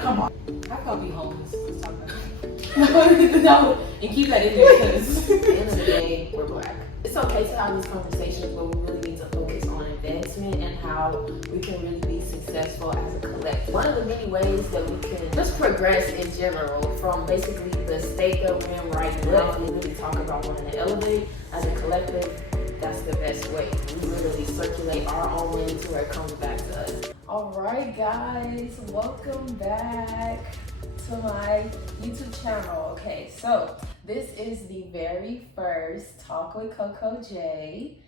come on. I could be homeless. Let's talk about that. No, and keep that in there because at the end of the day, we're black. It's okay to have these conversations, but we really need to focus on advancement and how we can really be successful as a collective. One of the many ways that we can just progress in general, from basically the state that we're in right now, and really talk about wanting to elevate as a collective, that's the best way. We literally circulate our own wind to where it comes back to us. All right, guys, welcome back to my YouTube channel. Okay, so this is the very first Talk with Coco J.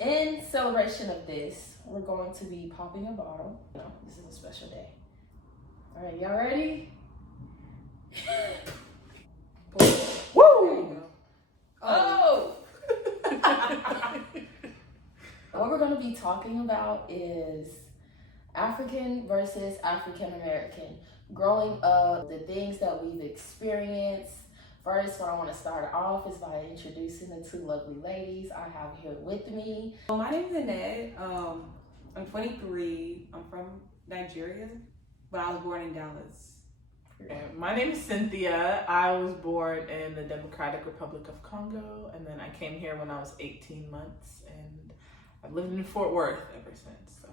In celebration of this, we're going to be popping a bottle. No, this is a special day. All right, y'all ready? Woo! There you go. Oh! What we're going to be talking about is African versus African American. Growing up, the things that we've experienced. First, what I want to start off is by introducing the two lovely ladies I have here with me. My name is Annette. I'm 23. I'm from Nigeria, but I was born in Dallas. My name is Cynthia. I was born in the Democratic Republic of Congo, and then I came here when I was 18 months, and I've lived in Fort Worth ever since. So,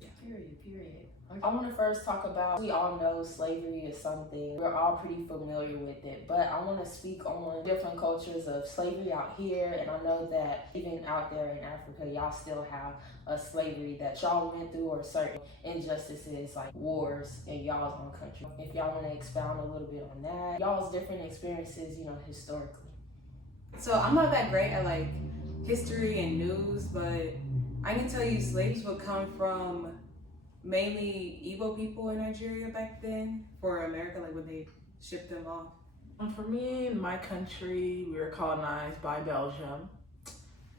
yeah. Period. I want to first talk about, we all know slavery is something, we're all pretty familiar with it, but I want to speak on different cultures of slavery out here, and I know that even out there in Africa, y'all still have a slavery that y'all went through, or certain injustices like wars in y'all's own country. If y'all want to expound a little bit on that, y'all's different experiences, historically. So I'm not that great at like history and news, but I can tell you slaves would come from mainly Igbo people in Nigeria back then for America, like when they shipped them off. And for me, in my country, we were colonized by Belgium.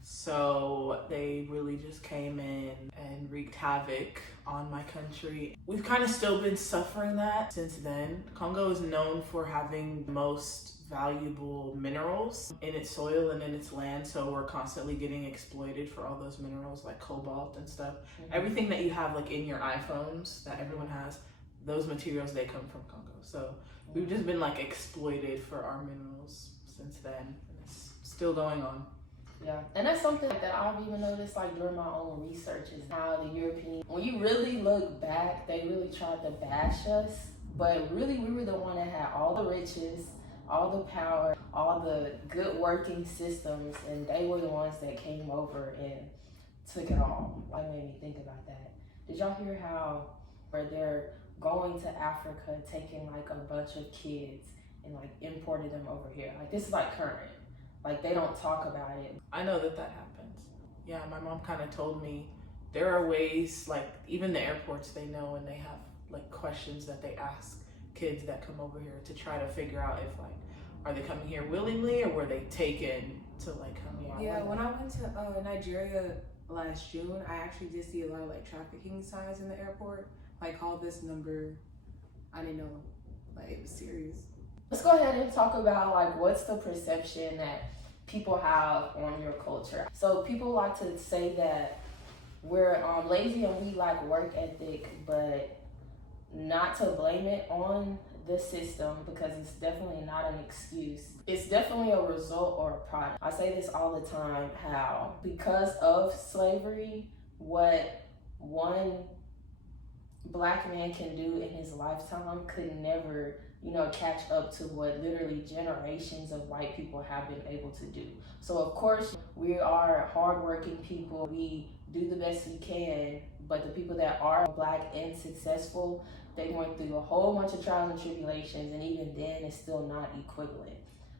So they really just came in and wreaked havoc on my country. We've kind of still been suffering that since then. Congo is known for having the most valuable minerals in its soil and in its land, so we're constantly getting exploited for all those minerals like cobalt and stuff. Everything that you have like in your iPhones that everyone has, those materials, they come from Congo. So we've just been like exploited for our minerals since then, and it's still going on. Yeah, and that's something that I've even noticed like during my own research is how the European, when you really look back, they really tried to bash us, but really we were the one that had all the riches, all the power, all the good working systems, and they were the ones that came over and took it all. That made me think about that. Did y'all hear how where they're going to Africa, taking like a bunch of kids and like importing them over here? Like this is like current. Like they don't talk about it. I know that happens. Yeah, my mom kind of told me there are ways, like even the airports, they know, and they have like questions that they ask kids that come over here to try to figure out if like, are they coming here willingly or were they taken to like come here? Yeah, when I went to Nigeria last June, I actually did see a lot of like trafficking signs in the airport. Like call this number. I didn't know like it was serious. Let's go ahead and talk about like what's the perception that people have on your culture. So people like to say that we're lazy and we lack work ethic, but not to blame it on the system because it's definitely not an excuse. It's definitely a result or a product. I say this all the time, how because of slavery, what one black man can do in his lifetime could never catch up to what literally generations of white people have been able to do. So of course, we are hardworking people. We do the best we can, but the people that are black and successful, they went through a whole bunch of trials and tribulations, and even then it's still not equivalent.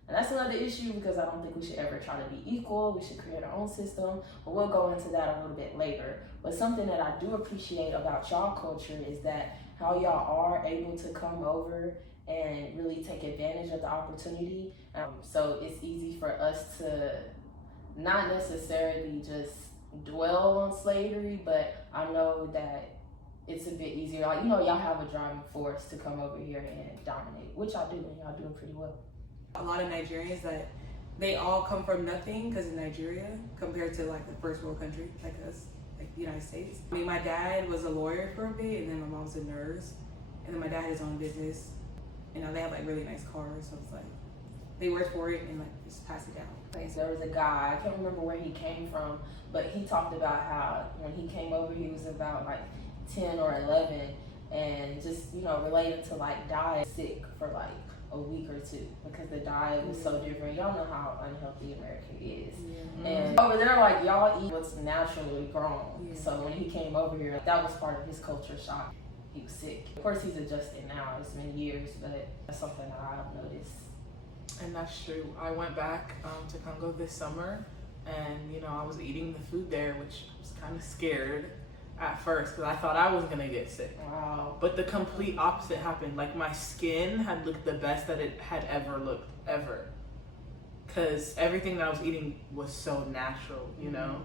And that's another issue because I don't think we should ever try to be equal. We should create our own system, but we'll go into that a little bit later. But something that I do appreciate about y'all culture is that how y'all are able to come over and really take advantage of the opportunity. So it's easy for us to not necessarily just dwell on slavery, but I know that it's a bit easier. Like, y'all have a driving force to come over here and dominate, which I do, and y'all doing pretty well. A lot of Nigerians that they all come from nothing because of Nigeria compared to like the first world country like us, like the United States. I mean, my dad was a lawyer for a bit, and then my mom's a nurse. and then my dad had his own business. You know, they have like really nice cars, so it's like they work for it and like just pass it down. Okay, so there was a guy, I can't remember where he came from, but he talked about how when he came over, he was about like 10 or 11, and just, you know, related to like dying sick for like a week or two because the diet was so different. Y'all know how unhealthy America is. And over there, like, y'all eat what's naturally grown. So when he came over here, that was part of his culture shock. He was sick. Of course, he's adjusted now. It's been years, but that's something that I've noticed. And that's true. I went back to Congo this summer, and you know, I was eating the food there, which I was kind of scared at first because I thought I was gonna get sick. Wow. But the complete opposite happened. Like, my skin had looked the best that it had ever looked, ever. Because everything that I was eating was so natural, you know?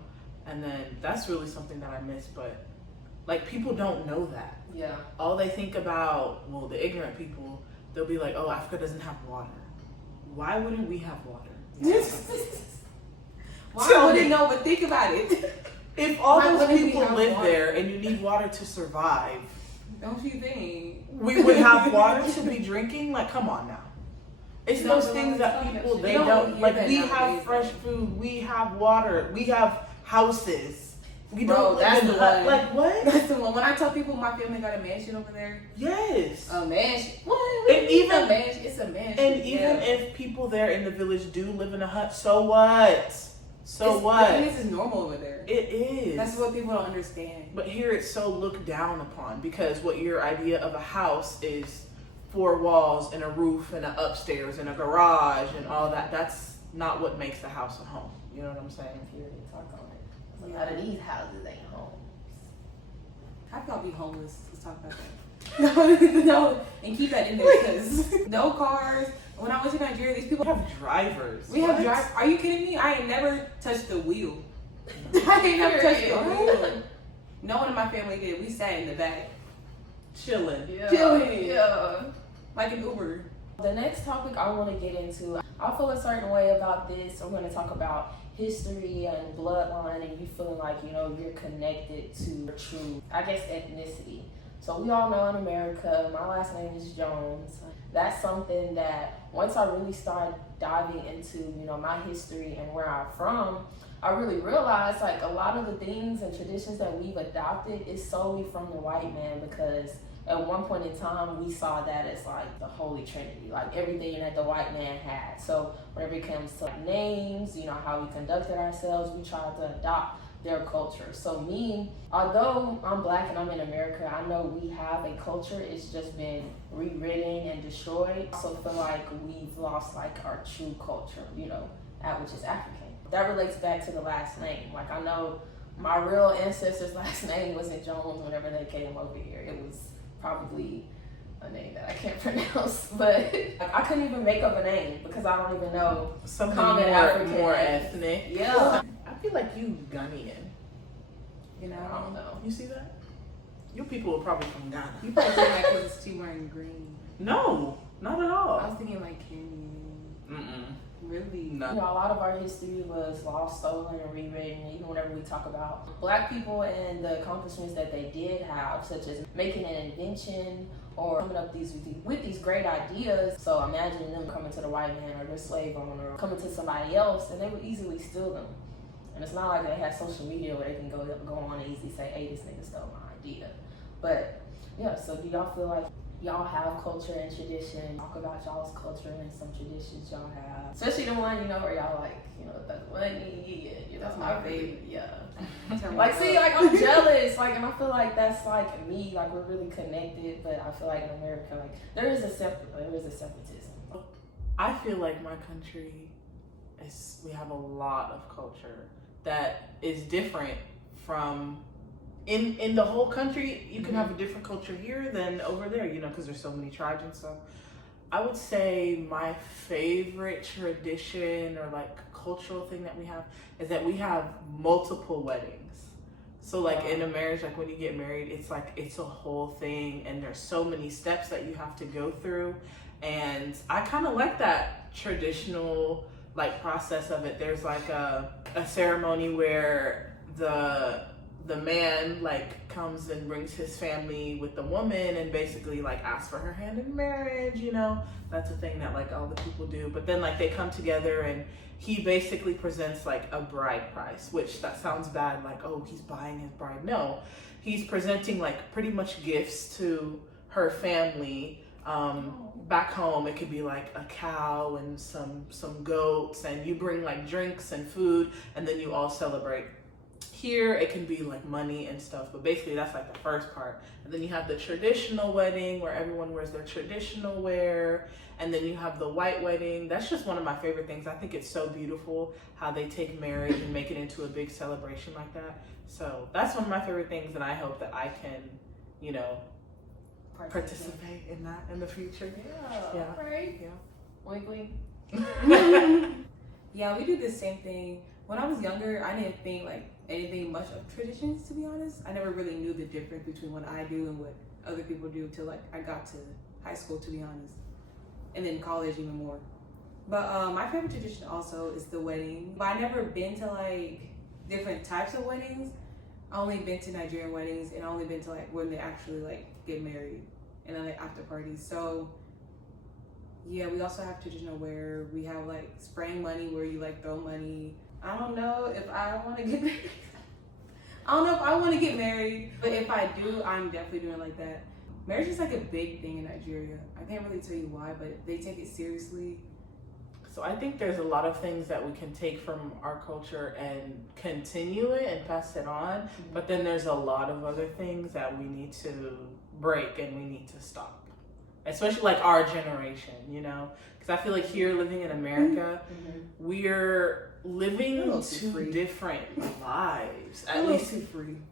And then that's really something that I miss, but like, people don't know that. Yeah. All they think about, well, the ignorant people, they'll be like, oh, Africa doesn't have water. Why wouldn't we have water? Why wouldn't know? But think about it. If all Why those wouldn't we people have live water? there and you need water to survive, Don't you think? we would have water to be drinking? Like, come on now. It's No, those but things I'm that telling you, people, you they don't don't, hear like, that we nowadays, have fresh food, we have water, we have houses. We Bro, don't live that's in the hut. one. Like, what? That's the one. When I tell people my family got a mansion over there, Yes. a mansion. What? And even- a mansion, it's a mansion. And even if people there in the village do live in a hut, so what? So what? This is normal over there. It is. That's what people don't understand. But here it's so looked down upon because what your idea of a house is 4 walls and a roof and an upstairs and a garage and all that. That's not what makes a house a home. You know what I'm saying? Period. Talk on it. A lot of these houses ain't homes. How can y'all be homeless? Let's talk about that. No, and keep that in there because no cars. When I was in Nigeria, these people We have drivers. We have What? drivers. Are you kidding me? I ain't never touched the wheel. I ain't never touched the wheel. No one in my family did. We sat in the back, Chilling. Chilling. Yeah. like an Uber. The next topic I want to get into, I feel a certain way about this. I'm going to talk about history and bloodline and you feeling like, you know, you're connected to your true, I guess, ethnicity. So we all know in America, my last name is Jones. That's something that once I really started diving into, you know, my history and where I'm from, I really realized like a lot of the things and traditions that we've adopted is solely from the white man because at one point in time, we saw that as like the Holy Trinity, like everything that the white man had. So whenever it comes to like names, you know, how we conducted ourselves, we tried to adopt their culture. So me, although I'm Black and I'm in America, I know we have a culture. It's just been rewritten and destroyed. I also feel like we've lost like our true culture, you know, which is African. That relates back to the last name. Like I know my real ancestors' last name wasn't Jones whenever they came over here. It was probably a name that I can't pronounce, but like, I couldn't even make up a name because I don't even know Something common African more names. ethnic. Yeah. I feel like you Ghanaian. You know, I don't know. You see that? Your people are probably from Ghana. you probably think like because she wearing green. No, not at I all. was thinking like Kenyan. Mm-mm. Really? You No. know, a lot of our history was lost, stolen, and rewritten. Even whenever we talk about Black people and the accomplishments that they did have, such as making an invention or coming up with these great ideas. So imagine them coming to the white man or their slave owner or coming to somebody else, and they would easily steal them. And it's not like they had social media where they can go on and easily say, hey, this nigga stole my idea. But yeah, so do y'all feel like y'all have culture and tradition? Talk about y'all's culture and some traditions y'all have. Especially the one, you know, where y'all like, you know, the money, you know, That's my favorite. Yeah. Turn Like, me see, up. like, I'm jealous. Like, and I feel like that's like me. Like, we're really connected. But I feel like in America, like, there is a separatism. I feel like my country we have a lot of culture that is different from in the whole country. You can have a different culture here than over there, you know, because there's so many tribes and stuff. I would say my favorite tradition or like cultural thing that we have is that we have multiple weddings. So like in a marriage, like when you get married, it's like it's a whole thing and there's so many steps that you have to go through. And I kind of like that traditional like process of it. There's like a ceremony where the man like comes and brings his family with the woman and basically like asks for her hand in marriage, you know. That's a thing that like all the people do. But then like they come together and he basically presents like a bride price, which that sounds bad, like, oh, he's buying his bride. No, he's presenting like pretty much gifts to her family. Back home it could be like a cow and some goats, and you bring like drinks and food, and then you all celebrate. Here it can be like money and stuff, but basically that's like the first part. And then you have the traditional wedding where everyone wears their traditional wear, and then you have the white wedding. That's just one of my favorite things. I think it's so beautiful how they take marriage and make it into a big celebration like that. So that's one of my favorite things, and I hope that I can, you know, participate in that in the future. Yeah. Right? Yeah. Wink, wink. Yeah, we do the same thing. When I was younger, I didn't think like anything much of traditions, to be honest. I never really knew the difference between what I do and what other people do till like I got to high school, to be honest. And then college even more. But my favorite tradition also is the wedding. But I never been to like different types of weddings. I only been to Nigerian weddings, and I only been to like when they actually like get married and then like after parties. So yeah, we also have traditional where we have like spraying money, where you like throw money. I don't know if I want to get married. I don't know if I want to get married, but if I do, I'm definitely doing it like that. Marriage is like a big thing in Nigeria. I can't really tell you why, but they take it seriously. So I think there's a lot of things that we can take from our culture and continue it and pass it on. But then there's a lot of other things that we need to break and we need to stop. Especially like our generation, you know? Because I feel like here living in America, we're living two different lives. At least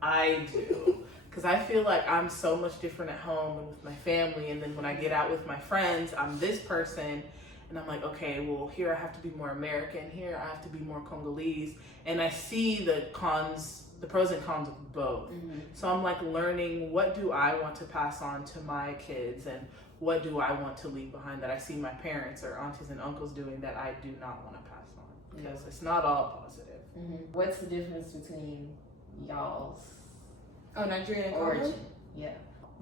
I do. Because I feel like I'm so much different at home and with my family. And then when I get out with my friends, I'm this person. And I'm like, okay, well, here I have to be more American. Here I have to be more Congolese. And I see the cons, the pros and cons of both. So I'm like learning, what do I want to pass on to my kids? And what do I want to leave behind that I see my parents or aunties and uncles doing that I do not want to pass on? Because it's not all positive. What's the difference between y'all's Nigeria and origin? Congo? Yeah.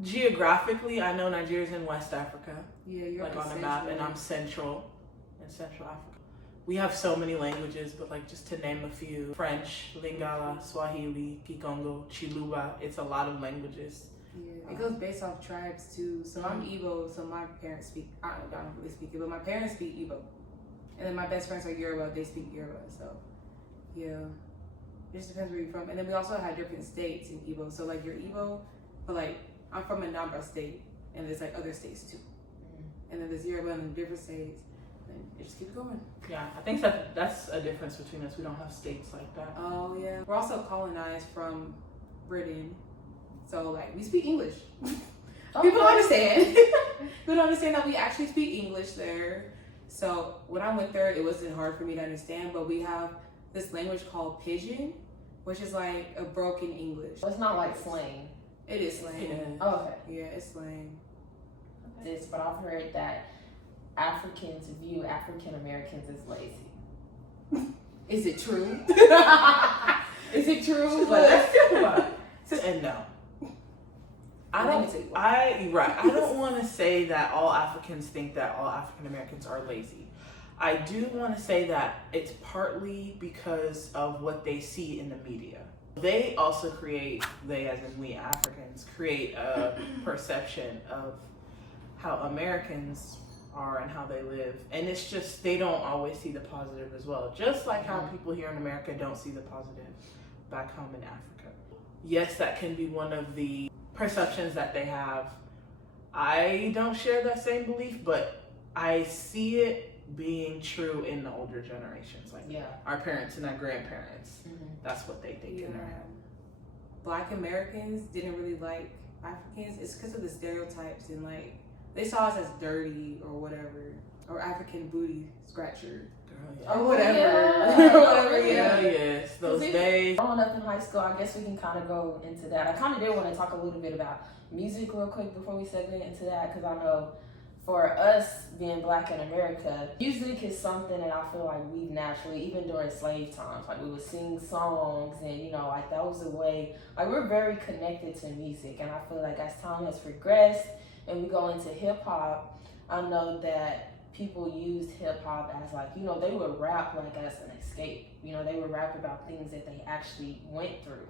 Geographically, I know Nigeria's in West Africa. Yeah, you're like on the map, and I'm in Central Africa. We have so many languages, but like just to name a few: French, Lingala, Swahili, Kikongo, Chiluba. It's a lot of languages. Yeah, it goes based off tribes too. So I'm Igbo, so my parents speak. I don't really speak it, but my parents speak Igbo, and then my best friends are Yoruba. They speak Yoruba. So yeah, it just depends where you're from. And then we also have different states in Igbo. So like you're Igbo, but like I'm from Anambra State, and there's like other states too. And then there's Yoruba and different states. And it just keeps going. Yeah, I think that's a difference between us. We don't have states like that. Oh yeah, we're also colonized from Britain, so like we speak English. People don't understand. People don't understand that we actually speak English there. So when I went there, it wasn't hard for me to understand. But we have this language called Pidgin, which is like a broken English. It's not like slang. It is slang. Yeah. Oh, okay. Yeah, it's slang. But I've heard that Africans view African Americans as lazy. Is it true? Is it true? But that's still what. And no. I don't want to say that all Africans think that all African Americans are lazy. I do want to say that it's partly because of what they see in the media. They also they as in we Africans, create a perception of how Americans are and how they live. And it's just, they don't always see the positive as well. Just like how people here in America don't see the positive back home in Africa. Yes, that can be one of the perceptions that they have. I don't share that same belief, but I see it being true in the older generations. Like our parents and our grandparents. That's what they think in their head. Black Americans didn't really like Africans. It's because of the stereotypes and like, they saw us as dirty or whatever, or African booty scratcher, or whatever. Yes, those days. Growing up in high school, I guess we can kind of go into that. I kind of did want to talk a little bit about music real quick before we segue into that, because I know for us being Black in America, music is something that I feel like we naturally, even during slave times, like we would sing songs and, you know, like that was a way, like we're very connected to music. And I feel like as time has progressed and we go into hip hop, I know that people used hip hop as like, you know, they would rap like as an escape. You know, they would rap about things that they actually went through.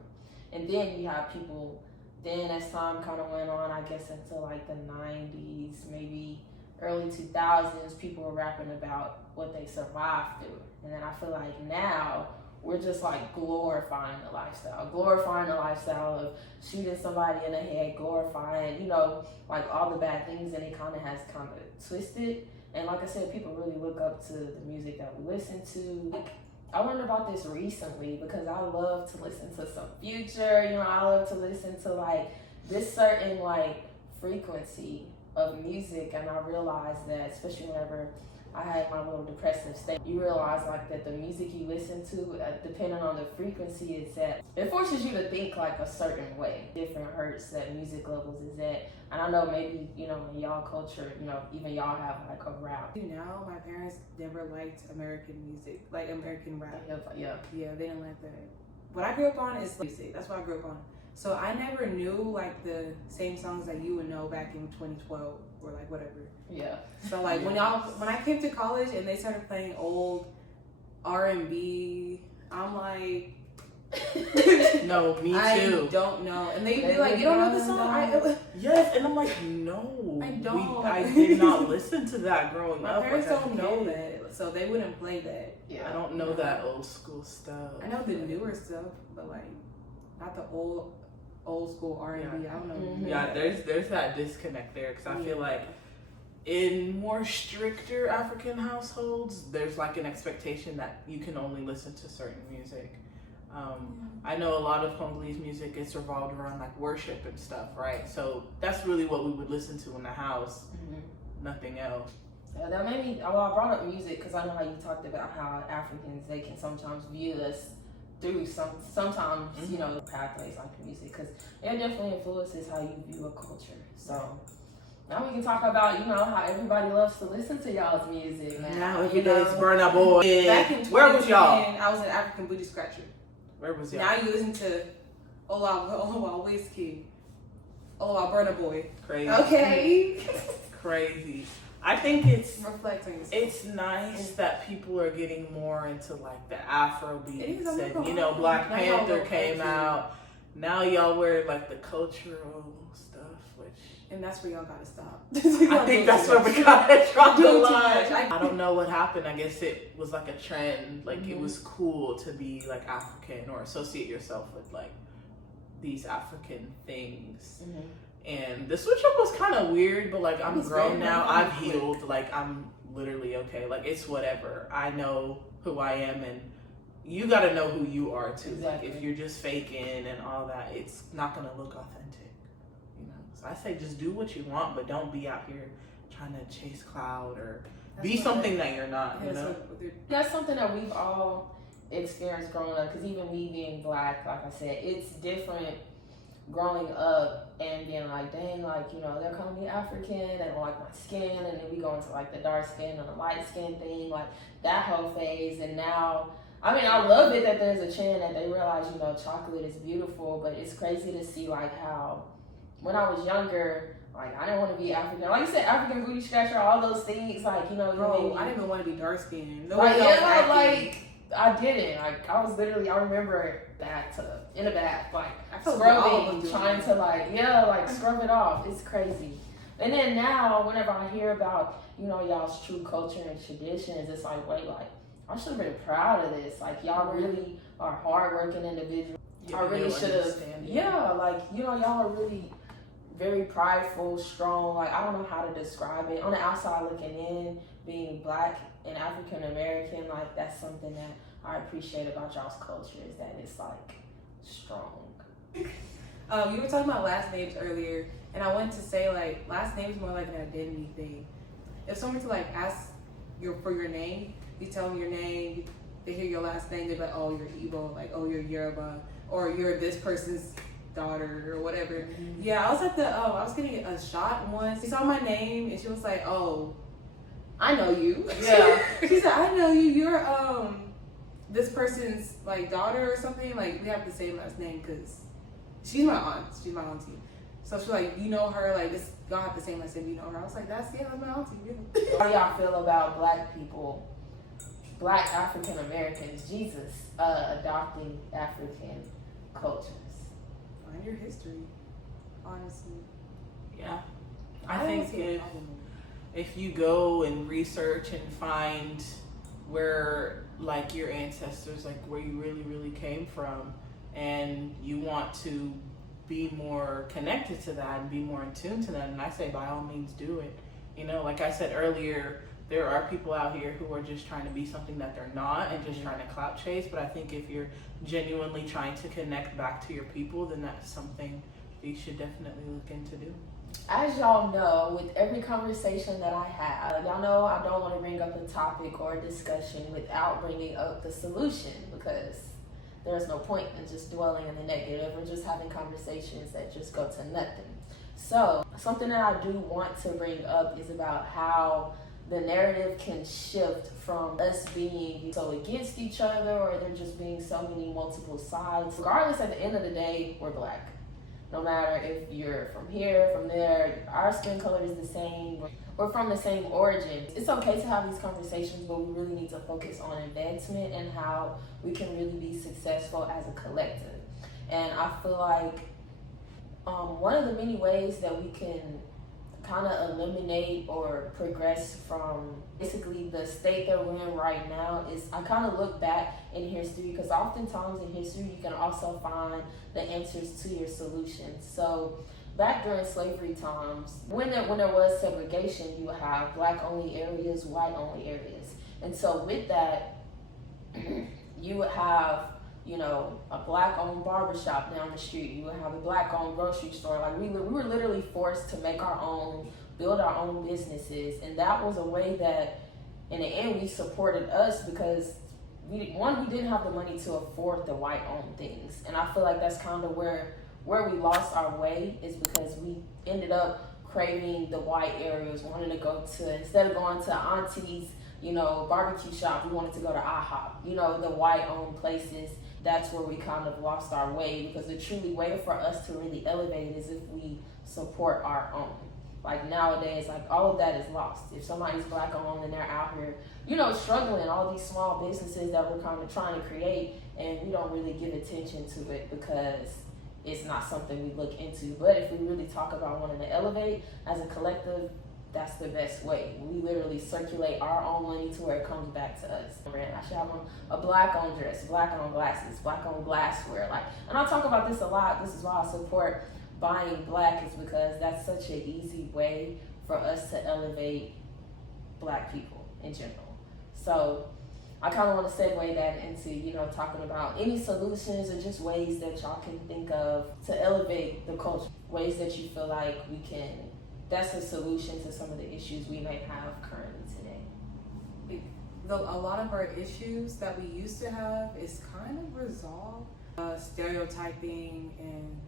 And then you have people, then as time kind of went on, I guess into like the 90s, maybe early 2000s, people were rapping about what they survived through. And then I feel like now we're just like glorifying the lifestyle of shooting somebody in the head, glorifying, you know, like all the bad things, and it kind of has kind of twisted. And like I said, people really look up to the music that we listen to. Like, I learned about this recently because I love to listen to some Future, you know, I love to listen to like this certain like frequency of music, and I realized that, especially whenever I had my little depressive state, you realize like that the music you listen to, depending on the frequency it's at, it forces you to think like a certain way, different hertz that music levels is at. And I know maybe, you know, in y'all culture, you know, even y'all have like a rap. Now, my parents never liked American music, like American rap. Yeah. Yeah, they didn't like that. What I grew up on is music. That's what I grew up on. So I never knew like the same songs that you would know back in 2012 or like whatever. Yeah. So like when I came to college and they started playing old R&B, I'm like, No, me too. I don't know. And they'd be like, you don't know the song? Yes, and I'm like, no. I don't. I did not listen to that growing My up. parents like don't know that, so they wouldn't play that. Yeah. I don't know that old school stuff. I know the newer stuff, but like not the old school R&B. I don't know. Mhm. Yeah, there's that disconnect there, because I feel like in more stricter African households, there's like an expectation that you can only listen to certain music. I know a lot of Congolese music is revolved around like worship and stuff, right? So that's really what we would listen to in the house, nothing else. Yeah, that made me, well, I brought up music because I know how you talked about how Africans, they can sometimes view us through sometimes, you know, pathways like music, because it definitely influences how you view a culture. So now we can talk about, you know, how everybody loves to listen to y'all's music. Now every day is Burna Boy. Back in 2010, Where was y'all? I was an African booty scratcher. Where was y'all? Now you listen to Ola Whiskey, Ola Burna Boy. Crazy. Okay. Crazy. I think it's Reflecting. It's nice that people are getting more into like the Afro beats, It is, and you know, Black Now Panther y'all came culture. out. Now y'all wear like the cultural stuff, which And that's where y'all gotta stop. I think that's where we gotta draw the Doing too line. much. I don't know what happened. I guess it was like a trend. Like it was cool to be like African or associate yourself with like these African things. And the switch up was kind of weird, but like I'm grown now. I've healed. Like I'm literally okay. Like it's whatever. I know who I am, and you got to know who you are too. Exactly. Like if you're just faking and all that, it's not gonna look authentic. You know. So I say just do what you want, but don't be out here trying to chase cloud or be something that you're not. You know. That's something that we've all experienced growing up, because even me being Black, like I said, it's different growing up and being like, dang, like, you know, they're calling me African, they don't like my skin, and then we go into like the dark skin and the light skin thing, like that whole phase. And now, I mean, I love it that there's a trend that they realize, you know, chocolate is beautiful, but it's crazy to see like how when I was younger, like I didn't want to be African. Like you said, African booty scratcher, all those things, like, you know, I didn't even want to be dark skinned. Like, yeah, like I didn't. Like I was literally, I remember bathtub in a bath, like scrubbing, trying to like scrub it off. It's crazy. And then now, whenever I hear about, you know, y'all's true culture and traditions, it's like, wait, like I should have been proud of this. Like y'all really are hardworking individuals. I really should have. Yeah, like, you know, y'all are really very prideful, strong. Like I don't know how to describe it. On the outside looking in, being Black and African American, like that's something that I appreciate about y'all's culture, is that it's like strong. You were talking about last names earlier, and I wanted to say like last name is more like an identity thing. If someone to like ask for your name, you tell them your name, they hear your last name, they're like, oh, you're Igbo, like, oh, you're Yoruba, or you're this person's daughter or whatever. Yeah, I was at the I was getting a shot once. She saw my name and she was like, "Oh, I know you." Yeah. She said, "I know you. You're this person's like daughter or something. Like we have the same last name because she's my aunt. She's my auntie." So she's like, "You know her? Like this, y'all have the same last name. You know her?" I was like, "That's my auntie." Yeah. How do y'all feel about Black people, Black African Americans, Jesus, adopting African cultures? Find your history, honestly. Yeah. I I think don't see a problem. if you go and research and find where like your ancestors, like where you really came from, and you want to be more connected to that and be more in tune to that, and I say by all means do it. You know, like I said earlier, there are people out here who are just trying to be something that they're not and just trying to clout chase, but I think if you're genuinely trying to connect back to your people, then that's something you should definitely look into doing. As y'all know, with every conversation that I have, y'all know I don't want to bring up a topic or a discussion without bringing up the solution, because there's no point in just dwelling in the negative or just having conversations that just go to nothing. So something that I do want to bring up is about how the narrative can shift from us being so against each other, or there just being so many multiple sides. Regardless, at the end of the day, we're Black. No matter if you're from here, from there, our skin color is the same, we're from the same origin. It's okay to have these conversations, but we really need to focus on advancement and how we can really be successful as a collective. And I feel like one of the many ways that we can kind of eliminate or progress from basically the state that we're in right now is I kind of look back in history, because oftentimes in history you can also find the answers to your solutions. So back during slavery times, when there was segregation, you would have Black only areas, white only areas. And so with that, you would have, you know, a Black owned barbershop down the street. You would have a Black owned grocery store. Like we were literally forced to make our own, build our own businesses. And that was a way that in the end we supported us, because we didn't have the money to afford the white owned things. And I feel like that's kind of where we lost our way, is because we ended up craving the white areas, wanting to go to, instead of going to auntie's, you know, barbecue shop, we wanted to go to IHOP, you know, the white owned places. That's where we kind of lost our way, because the truly way for us to really elevate is if we support our own. Like nowadays, like all of that is lost. If somebody's Black owned and they're out here, you know, struggling, all these small businesses that we're kind of trying to create, and we don't really give attention to it because it's not something we look into. But if we really talk about wanting to elevate as a collective, that's the best way. We literally circulate our own money to where it comes back to us. I should have on a Black owned dress, Black owned glasses, Black owned glassware. Like, and I talk about this a lot. This is why I support buying Black, is because that's such an easy way for us to elevate Black people in general. So I kind of want to segue that into, you know, talking about any solutions or just ways that y'all can think of to elevate the culture, ways that you feel like we can, that's a solution to some of the issues we may have currently today. A lot of our issues that we used to have is kind of resolved. Stereotyping and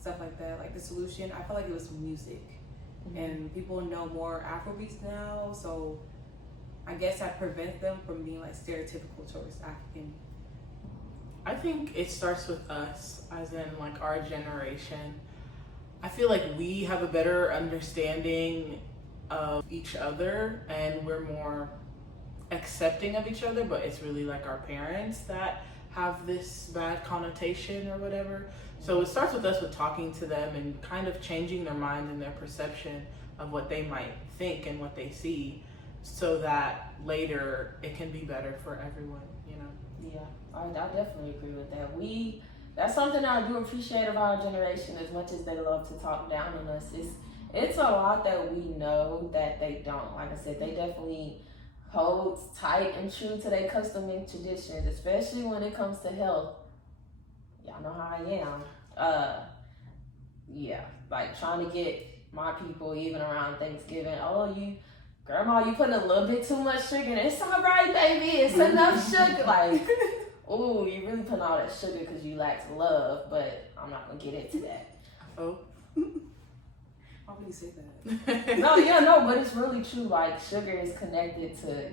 stuff like that. Like the solution, I feel like it was music. Mm-hmm. And people know more Afrobeats now, so I guess that prevents them from being like stereotypical towards African. I think it starts with us, as in like our generation. I feel like we have a better understanding of each other and we're more accepting of each other, but it's really like our parents that have this bad connotation or whatever. So it starts with us with talking to them and kind of changing their mind and their perception of what they might think and what they see, so that later it can be better for everyone, you know? Yeah, I definitely agree with that. That's something I do appreciate of our generation, as much as they love to talk down on us. It's a lot that we know that they don't. Like I said, they definitely hold tight and true to their custom-made traditions, especially when it comes to health. Y'all know how I am. Yeah, like trying to get my people, even around Thanksgiving, Grandma, you putting a little bit too much sugar in it. It's all right, baby. It's enough sugar. Like, ooh, you really putting all that sugar because you lack love, but I'm not gonna get into that. Oh. Why would you say that? No, but it's really true. Like, sugar is connected to,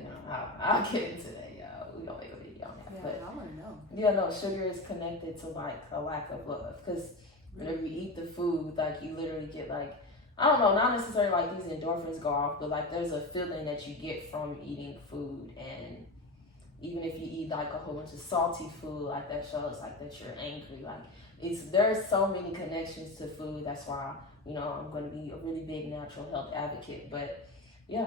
I'll get into that, y'all. We don't make a video on that. Yeah, But I want to know. yeah, no, sugar is connected to like a lack of love. Because whenever you eat the food, like, you literally get like, I don't know, not necessarily like these endorphins go off, but like there's a feeling that you get from eating food. And even if you eat like a whole bunch of salty food, like that shows like that you're angry. Like, there's so many connections to food. That's why, I'm going to be a really big natural health advocate. But yeah.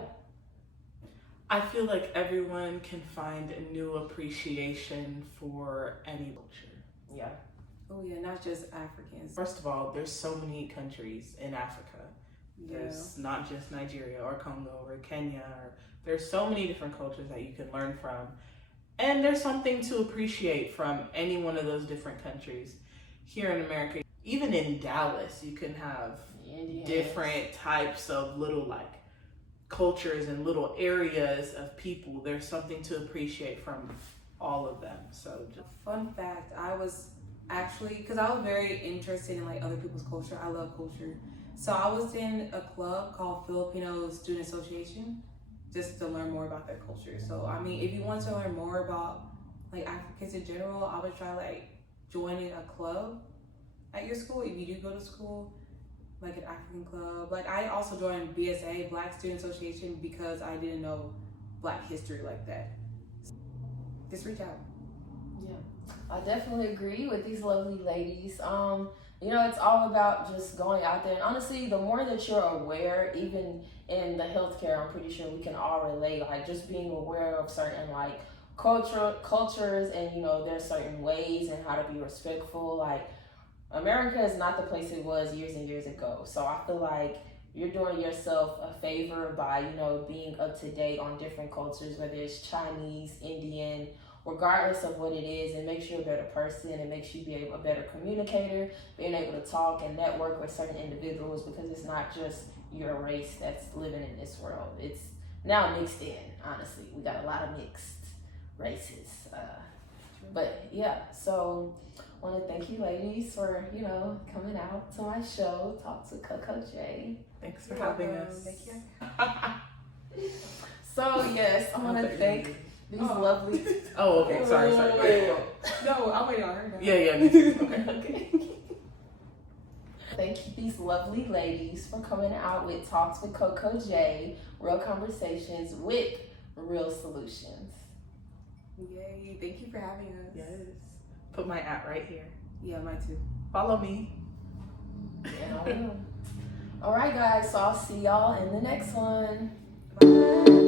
I feel like everyone can find a new appreciation for any culture. Yeah. Oh yeah, not just Africans. First of all, there's so many countries in Africa. Yeah. There's not just Nigeria or Congo or Kenya. There's so many different cultures that you can learn from. And there's something to appreciate from any one of those different countries. Here in America, even in Dallas, you can have different types of little like cultures and little areas of people. There's something to appreciate from all of them. So just fun fact, I was actually, because I was very interested in like other people's culture. I love culture. So I was in a club called Filipino Student Association just to learn more about their culture. So I mean, if you want to learn more about like Africans in general, I would try like joining a club at your school if you do go to school, like an African club. Like I also joined BSA, Black Student Association, because I didn't know Black history like that. Just reach out. Yeah, I definitely agree with these lovely ladies. It's all about just going out there. And honestly, the more that you're aware, even in the healthcare, I'm pretty sure we can all relate, like just being aware of certain like cultures and, there's certain ways and how to be respectful. Like, America is not the place it was years and years ago. So I feel like you're doing yourself a favor by, being up to date on different cultures, whether it's Chinese, Indian, regardless of what it is. It makes you a better person. It makes you a better communicator, being able to talk and network with certain individuals, because it's not just your race that's living in this world. It's now mixed in, honestly. We got a lot of mixed races. But yeah, so I want to thank you ladies for, coming out to my show, Talk to Coco J. Thanks for having us. Thank you. So yes, I want to thank these lovely... Oh, okay. Sorry. No, I'm waiting on her now. Yeah, me too. Okay. Okay. Thank you, these lovely ladies, for coming out with Talks with Coco J, real conversations with real solutions. Yay, thank you for having us. Yes. Put my @ right here. Yeah, mine too. Follow me. Yeah, I will. All right, guys, so I'll see y'all in the next one. Bye.